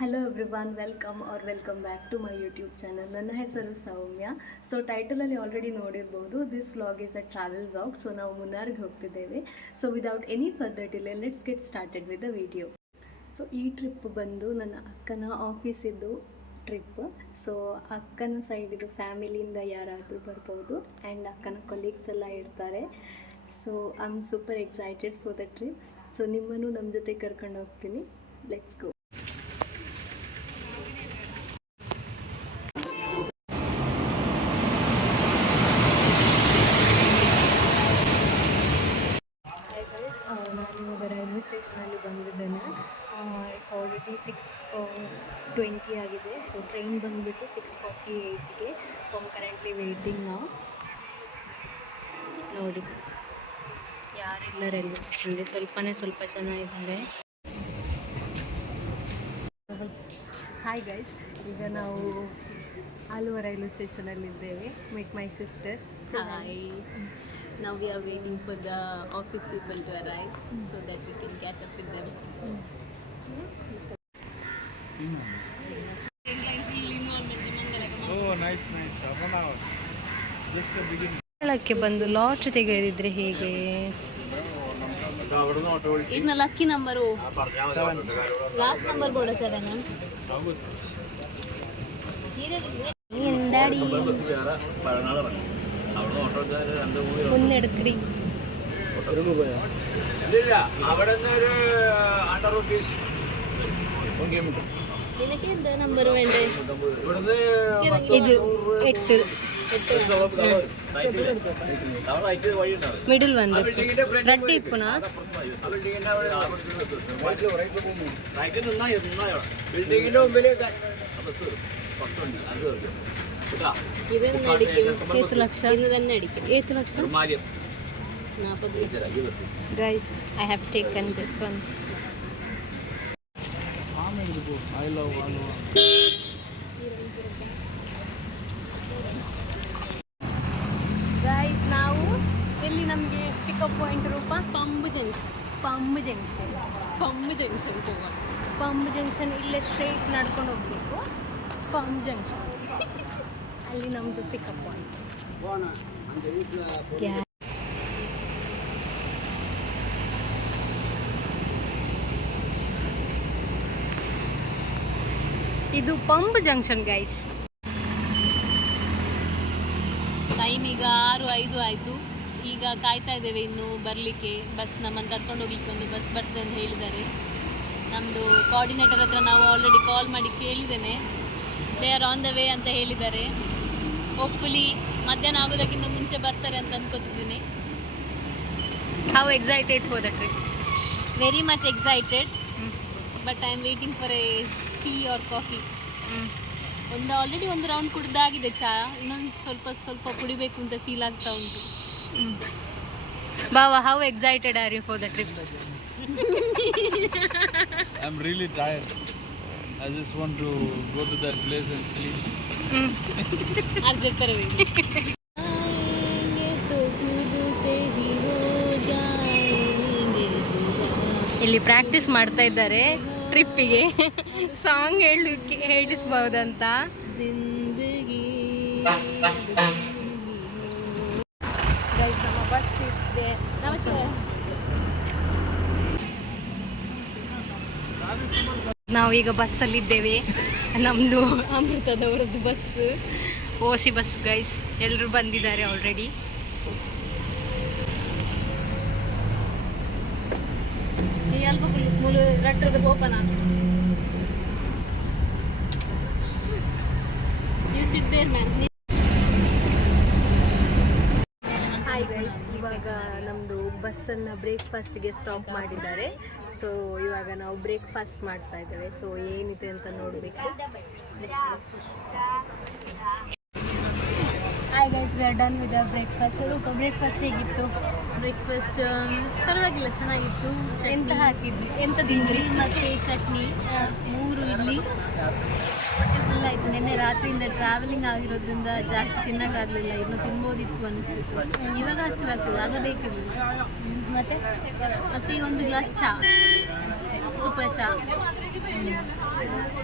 Hello everyone welcome or welcome back to my YouTube channel ನನ್ನ ಹೆಸರು Soumya. So ಟೈಟಲಲ್ಲಿ already ನೋಡಿರ್ಬೋದು this vlog is a travel vlog so ನಾವು ಮುನ್ನಾರ್ಗೆ ಹೋಗ್ತಿದ್ದೇವೆ. So without any further delay let's get started with the video so ಈ trip ಬಂದು ನನ್ನ ಅಕ್ಕನ ಆಫೀಸಿದ್ದು ಟ್ರಿಪ್ ಸೊ ಅಕ್ಕನ ಸೈಡಿದು ಫ್ಯಾಮಿಲಿಯಿಂದ ಯಾರಾದರೂ ಬರ್ಬೋದು ಆ್ಯಂಡ್ ಅಕ್ಕನ ಕೊಲೀಗ್ಸ್ ಎಲ್ಲ ಇರ್ತಾರೆ. So I am super excited for the trip so ನಿಮ್ಮನ್ನು ನಮ್ಮ ಜೊತೆ ಕರ್ಕೊಂಡು ಹೋಗ್ತೀನಿ. ಲೆಟ್ಸ್ ಗೋ ನಾನಿವಾಗ ರೈಲ್ವೆ ಸ್ಟೇಷನಲ್ಲಿ ಬಂದಿದ್ದೇನೆ. ಇಟ್ಸ್ ಆಲ್ರೆಡಿ ಸಿಕ್ಸ್ ಟ್ವೆಂಟಿ ಆಗಿದೆ. ಸೊ ಟ್ರೈನ್ ಬಂದುಬಿಟ್ಟು ಸಿಕ್ಸ್ ಫಾರ್ಟಿ ಏಯ್ಟ್ಗೆ ಸೊ ಐಮ್ ಕರೆಂಟ್ಲಿ ವೇಟಿಂಗ್ ನಾವು ನೋಡಿ. ಯಾರಿಲ್ಲ ರೈಲ್ವೆ ಸ್ಟೇಷನಲ್ಲಿ ಸ್ವಲ್ಪನೇ ಸ್ವಲ್ಪ ಜನ ಇದ್ದಾರೆ. ಹಾಯ್ ಗೈಸ್ ಈಗ ನಾವು Aluva railway ಸ್ಟೇಷನಲ್ಲಿದ್ದೇವೆ make my sister Hi. Now we are waiting for the office people to arrive so that we can catch up with them. Mm. beginning. ಕೇಳಕ್ಕೆ ಬಂದು ಲಾಟ್ ತೆಗೆದಿದ್ರೆ ಹೇಗೆ ಇದನ್ನ ಲಕ್ಕಿ ನಂಬರು ಲಾಸ್ಟ್ ನಂಬರ್ ಕೂಡ seven ಹಿಂದಾಡಿ ഒന്ന് എടുക്കടി നിനക്ക് എന്താ നമ്പർ വേണ്ടേ? ഇത് എട്ട്. മിഡിൽ വന്ന്. റെഡ് ഇപ്പണാ ബിൽഡിങ്ങിന്റെ മുമ്പിൽ ഇത് തന്നെ അടിക്കും ಏತು ಲಕ್ಷ ഇന്ന് തന്നെ അടിക്കും ಏತು ಲಕ್ಷ നാൽപ്പത് guys I have taken this one I love Aluva guys ನಾವು ಎಲ್ಲಿ ನಮಗೆ ಪಿಕಪ್ ಪಾಯಿಂಟ್ ರೂಪ pump junction pump junction pump junction പോവാം ಪಂಬ್ ಜಂಕ್ಷನ್ ಇಲ್ಲೇ ಸ್ಟ್ರೈಟ್ ನಡ್ಕೊಂಡು ಹೋಗಬೇಕು ಪಂಬ್ ಜಂಕ್ಷನ್ ಅಲ್ಲಿ ನಮ್ಮದು ಪಿಕಪ್ ಪಾಯಿಂಟ್ ಇದು ಪಂಪ್ ಜಂಕ್ಷನ್ ಗೈಸ್ ಟೈಮ್ ಈಗ ಆರು, ಐದು ಆಯಿತು. ಈಗ ಕಾಯ್ತಾ ಇದ್ದೇವೆ ಇನ್ನು ಬರಲಿಕ್ಕೆ. ಬಸ್ ನಮ್ಮನ್ನು ಕರ್ಕೊಂಡು ಹೋಗ್ಲಿಕ್ಕೆ ಒಂದು ಬಸ್ ಬರ್ತದೆ ಅಂತ ಹೇಳಿದ್ದಾರೆ. ನಮ್ಮದು ಕೋಆರ್ಡಿನೇಟರ್ ಹತ್ರ ನಾವು ಆಲ್ರೆಡಿ ಕಾಲ್ ಮಾಡಿ ಕೇಳಿದ್ದೇನೆ. They are on the way ಅಂತ ಹೇಳಿದ್ದಾರೆ. ಹೋಪ್ಫುಲಿ ಮಧ್ಯಾಹ್ನ ಆಗೋದಕ್ಕಿಂತ ಮುಂಚೆ ಬರ್ತಾರೆ ಅಂತ ಅನ್ಕೋತಿದ್ದೀನಿ. How excited for the trip very much excited but I am waiting for a tea or coffee ಒಂದು ಆಲ್ರೆಡಿ ಒಂದು ರೌಂಡ್ ಕುಡ್ದಾಗಿದೆ ಚಹಾ ಇನ್ನೊಂದು ಸ್ವಲ್ಪ ಸ್ವಲ್ಪ ಕುಡಿಬೇಕು ಅಂತ ಫೀಲ್ ಆಗ್ತಾ ಉಂಟು. ಬಾವಾ how excited are you for the trip I am really tired. I just want to go to that place and sleep. Urgent ಬರಬೇಕು ಇಲ್ಲಿ ಪ್ರಾಕ್ಟೀಸ್ ಮಾಡ್ತಾ ಇದ್ದಾರೆ ಟ್ರಿಪ್ಪಿಗೆ ಸಾಂಗ್ ಹೇಳಿ ಹೇಳಿಸ್ಬಹುದಂತ ಜಿಂದಗಿ ನಮ್ಮ ಬಸ್ ಇದೆ ನಮಸ್ಕಾರ ನಾವೀಗ ಬಸ್ಸಲ್ಲಿದ್ದೇವೆ. ನಮ್ಮದು ಅಮೃತದವರದ್ದು ಬಸ್ ಸಿ ಬಸ್ ಗೈಸ್ ಎಲ್ಲರೂ ಬಂದಿದ್ದಾರೆ ಆಲ್ರೆಡಿ ರಟ್ರದ ಓಪನ್ ಆಗ you sit there man hi ಇವಾಗ ನಮ್ಮದು ಬಸ್ಸನ್ನು ಬ್ರೇಕ್ಫಾಸ್ಟ್ಗೆ ಸ್ಟಾಪ್ ಮಾಡಿದ್ದಾರೆ. ಸೊ ಇವಾಗ ನಾವು ಬ್ರೇಕ್ಫಾಸ್ಟ್ ಮಾಡ್ತಾ ಇದ್ದೇವೆ. ಸೊ ಏನಿದೆ ಅಂತ ನೋಡಬೇಕು. Hi guys we are done with breakfast breakfast ಹೇಗಿತ್ತು? ಬ್ರೇಕ್ಫಾಸ್ಟ್ ಪರವಾಗಿಲ್ಲ ಚೆನ್ನಾಗಿತ್ತು. ಎಂತ ಹಾಕಿದ್ವಿ ಎಂತ ತಿಂದ್ರಿ? ಮತ್ತೆ ಚಟ್ನಿ ಮೂರು ಇಡ್ಲಿ. ಹೊಟ್ಟೆ ಫುಲ್ ಆಯ್ತು. ನಿನ್ನೆ ರಾತ್ರಿಯಿಂದ ಟ್ರಾವೆಲಿಂಗ್ ಆಗಿರೋದ್ರಿಂದ ಜಾಸ್ತಿ ತಿನ್ನಕ್ಕಾಗ್ಲಿಲ್ಲ. ಇನ್ನು ತಿನ್ಬೋದಿತ್ತು ಅನಿಸ್ತಿತ್ತು. ಇವಾಗ ಹಸಿವಾಗ್ತದೆ ಆಗ ಬೇಕಿರಲಿಲ್ಲ. ಮತ್ತೆ? ಮತ್ತೆ ಈಗ ಒಂದು ಗ್ಲಾಸ್ ಚಹಾ ಸೂಪರ್ ಚಹಾ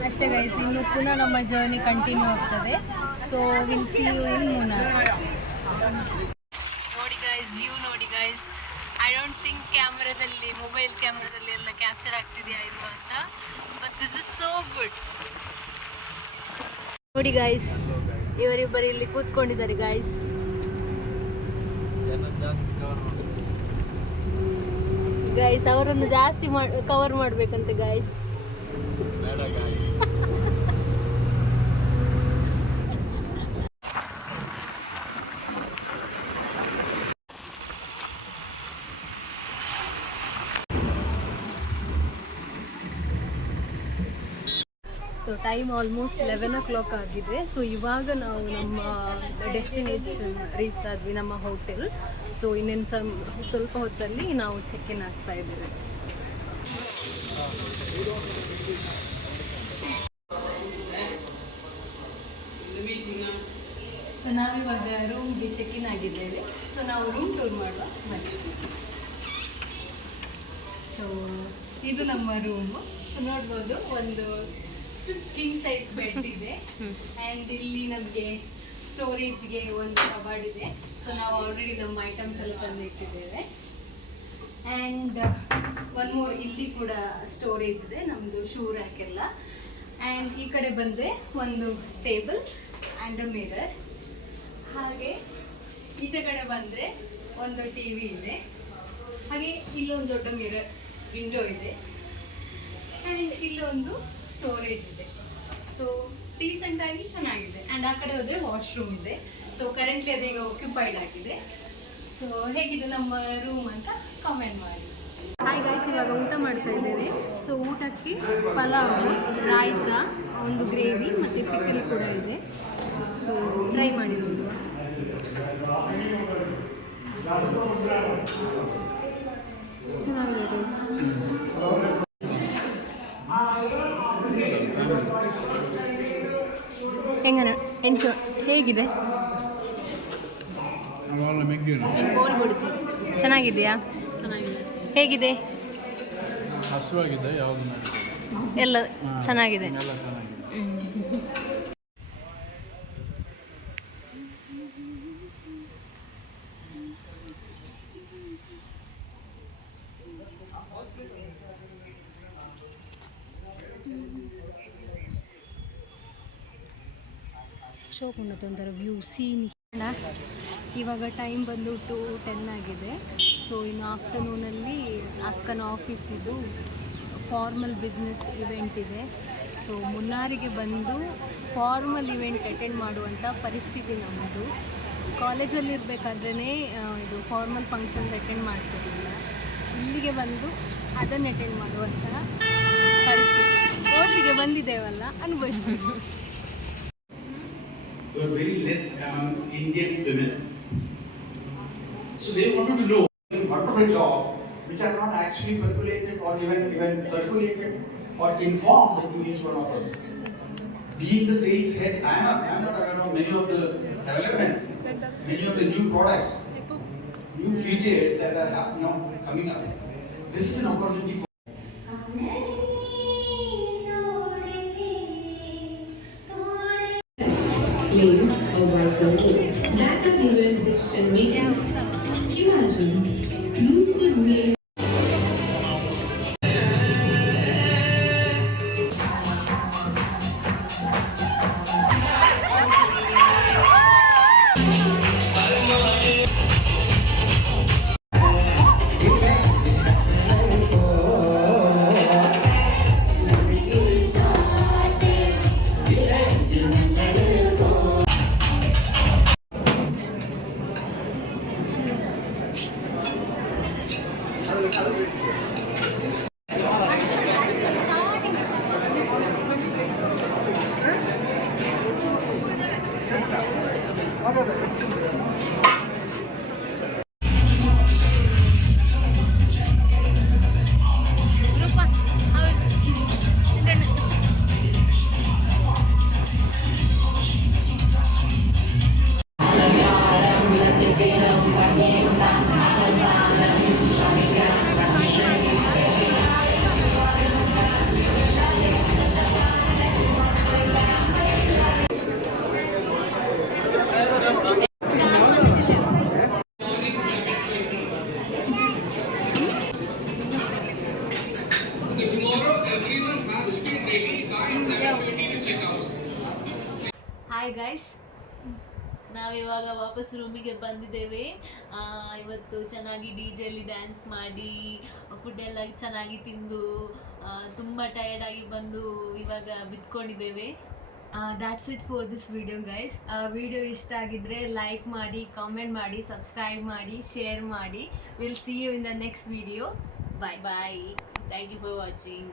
ಅಷ್ಟೇ ಗೈಸ್ ಇನ್ನು ಪುನಃ ನಮ್ಮ ಜರ್ನಿ ಕಂಟಿನ್ಯೂ ಆಗ್ತದೆ. So will see you in Munnar guys view ನೋಡಿ ಗೈಸ್ ಐ ಡೋಂಟ್ ಥಿಂಕ್ ಕ್ಯಾಮ್ರಾದಲ್ಲಿ ಮೊಬೈಲ್ ಕ್ಯಾಮ್ರಾದಲ್ಲಿ ಎಲ್ಲ ಕ್ಯಾಪ್ಚರ್ ಆಗ್ತಿದೆಯಾ ಇಲ್ವಾ ಅಂತ. But this is so good ನೋಡಿ ಗೈಸ್ ಇವರಿಬ್ಬರು ಇಲ್ಲಿ ಕೂತ್ಕೊಂಡಿದ್ದಾರೆ ಗೈಸ್ ಗೈಸ್ ಅವರನ್ನು ಜಾಸ್ತಿ cover ಮಾಡ್ಬೇಕಂತೆ guys so time almost eleven o'clock ಆಗಿದೆ. ಸೊ ಇವಾಗ ನಾವು ನಮ್ಮ ಡೆಸ್ಟಿನೇಷನ್ ರೀಚ್ ಆದ್ವಿ ನಮ್ಮ ಹೋಟೆಲ್ ಸೊ ಇನ್ನೇನು ಸಮ್ ಸ್ವಲ್ಪ ಹೊತ್ತಲ್ಲಿ ನಾವು ಚೆಕ್ ಇನ್ ಆಗ್ತಾ ಇದ್ದೇವೆ. ಸೊ ನಾವಿವಾಗ ರೂಮ್ಗೆ ಚೆಕ್ ಇನ್ ಆಗಿದ್ದೇವೆ. ಸೊ ನಾವು ರೂಮ್ ಟೂರ್ ಮಾಡುವ ಸೊ ಇದು ನಮ್ಮ ರೂಮು ಸೊ ನೋಡ್ಬೋದು, ಒಂದು ಕಿಂಗ್ ಸೈಜ್ ಬೆಡ್ ಇದೆ. ಅಂಡ್ ಇಲ್ಲಿ ನಮಗೆ ಸ್ಟೋರೇಜ್ಗೆ ಒಂದು ಕಬಾರ್ಡ್ ಇದೆ. ಸೊ ನಾವು ಆಲ್ರೆಡಿ ನಮ್ಮ ಐಟಮ್ಸ್ ಎಲ್ಲ ತಂದಿಟ್ಟಿದ್ದೇವೆ. ಆ್ಯಂಡ್ ಒನ್ ಮೋರ್ ಇಲ್ಲಿ ಕೂಡ ಸ್ಟೋರೇಜ್ ಇದೆ. ನಮ್ಮದು ಶೂ ರ್ಯಾಕ್ ಎಲ್ಲ. ಆ್ಯಂಡ್ ಈ ಕಡೆ ಬಂದರೆ ಒಂದು ಟೇಬಲ್ ಆ್ಯಂಡ್ ಅ ಮಿರರ್ ಹಾಗೆ ಈಚೆ ಕಡೆ ಬಂದರೆ ಒಂದು ಟಿ ವಿ ಇದೆ. ಹಾಗೆ ಇಲ್ಲೊಂದು ದೊಡ್ಡ ಮಿರರ್ ವಿಂಡೋ ಇದೆ. ಆ್ಯಂಡ್ ಇಲ್ಲೊಂದು ಸ್ಟೋರೇಜ್ ಇದೆ. ಸೊ ಡೀಸೆಂಟ್ ಆಗಿ ಚೆನ್ನಾಗಿದೆ. ಆ್ಯಂಡ್ ಆ ಕಡೆ ಹೋದರೆ ವಾಶ್ರೂಮ್ ಇದೆ. ಸೊ ಕರೆಂಟ್ಲಿ ಅದೀಗ ಆಕ್ಯುಪೈಡ್ ಆಗಿದೆ. ಸೊ ಹೇಗಿದೆ ನಮ್ಮ ರೂಮ್ ಅಂತ ಕಮೆಂಟ್ ಮಾಡಿ. ಹಾಯ್ ಗಾಯ್ಸ್ ಇವಾಗ ಊಟ ಮಾಡ್ತಾ ಇದ್ದೇವೆ. ಸೊ ಊಟಕ್ಕೆ ಪಲಾವ್, ರಾಯ್ತ, ಒಂದು ಗ್ರೇವಿ ಮತ್ತು ಪಿಕಲ್ ಕೂಡ ಇದೆ. ಸೊ ಟ್ರೈ ಮಾಡಿ ಚೆನ್ನಾಗಿದೆ ಗೈಸ್ ಹೆಂಗನ? ಎಂಚು ಹೇಗಿದೆ? ಚೆನ್ನಾಗಿದೆಯಾ ಚೆನ್ನಾಗಿದೆ ಹೇಗಿದೆ ಎಲ್ಲ ಚೆನ್ನಾಗಿದೆ. ಶೋಕುಂಡ ತೊಂದರೆ ವ್ಯೂ ಸೀನ್. ಇವಾಗ ಟೈಮ್ ಬಂದು ಟು ಟೆನ್ ಆಗಿದೆ. ಸೊ ಇನ್ನು ಆಫ್ಟರ್ನೂನಲ್ಲಿ ಅಕ್ಕನ ಆಫೀಸ್ ಇದು ಫಾರ್ಮಲ್ ಬಿಸ್ನೆಸ್ ಇವೆಂಟ್ ಇದೆ. ಸೊ ಮುನ್ನಾರಿಗೆ ಬಂದು ಫಾರ್ಮಲ್ ಇವೆಂಟ್ ಅಟೆಂಡ್ ಮಾಡುವಂಥ ಪರಿಸ್ಥಿತಿ ನಮ್ಮದು ಕಾಲೇಜಲ್ಲಿ ಇರಬೇಕಾದ್ರೆ ಇದು ಫಾರ್ಮಲ್ ಫಂಕ್ಷನ್ಸ್ ಅಟೆಂಡ್ ಮಾಡ್ತಿರಲಿಲ್ಲ. ಇಲ್ಲಿಗೆ ಬಂದು ಅದನ್ನು ಅಟೆಂಡ್ ಮಾಡುವಂತಹ ಪರಿಸ್ಥಿತಿ. ಕೋರ್ಸಿಗೆ ಬಂದಿದ್ದೇವಲ್ಲ, ಅನುಭವಿಸ್ಬೇಕು. Were very less among Indian women. So they wanted to know a wonderful job which are not actually percolated or even, even circulated or informed to each one of us. Being the sales head, I am, I am not aware of many of the developments, many of the new products, new features that are now coming up. This is an opportunity for plays a vital role. Data-driven decision making. Imagine Hallelujah. ವಾಪಸ್ ರೂಮಿಗೆ ಬಂದಿದ್ದೇವೆ. ಇವತ್ತು ಚೆನ್ನಾಗಿ ಡಿ ಜೆಲ್ಲಿ dance ಮಾಡಿ food ಎಲ್ಲ ಚೆನ್ನಾಗಿ ತಿಂದು ತುಂಬ ಆಗಿ ಬಂದು ಇವಾಗ ಬಿತ್ಕೊಂಡಿದ್ದೇವೆ. That's it for this video guys video ಇಷ್ಟ ಆಗಿದ್ರೆ ಲೈಕ್ ಮಾಡಿ ಕಾಮೆಂಟ್ ಮಾಡಿ ಸಬ್ಸ್ಕ್ರೈಬ್ ಮಾಡಿ ಶೇರ್ ಮಾಡಿ. Will see you in the next video bye bye thank you for watching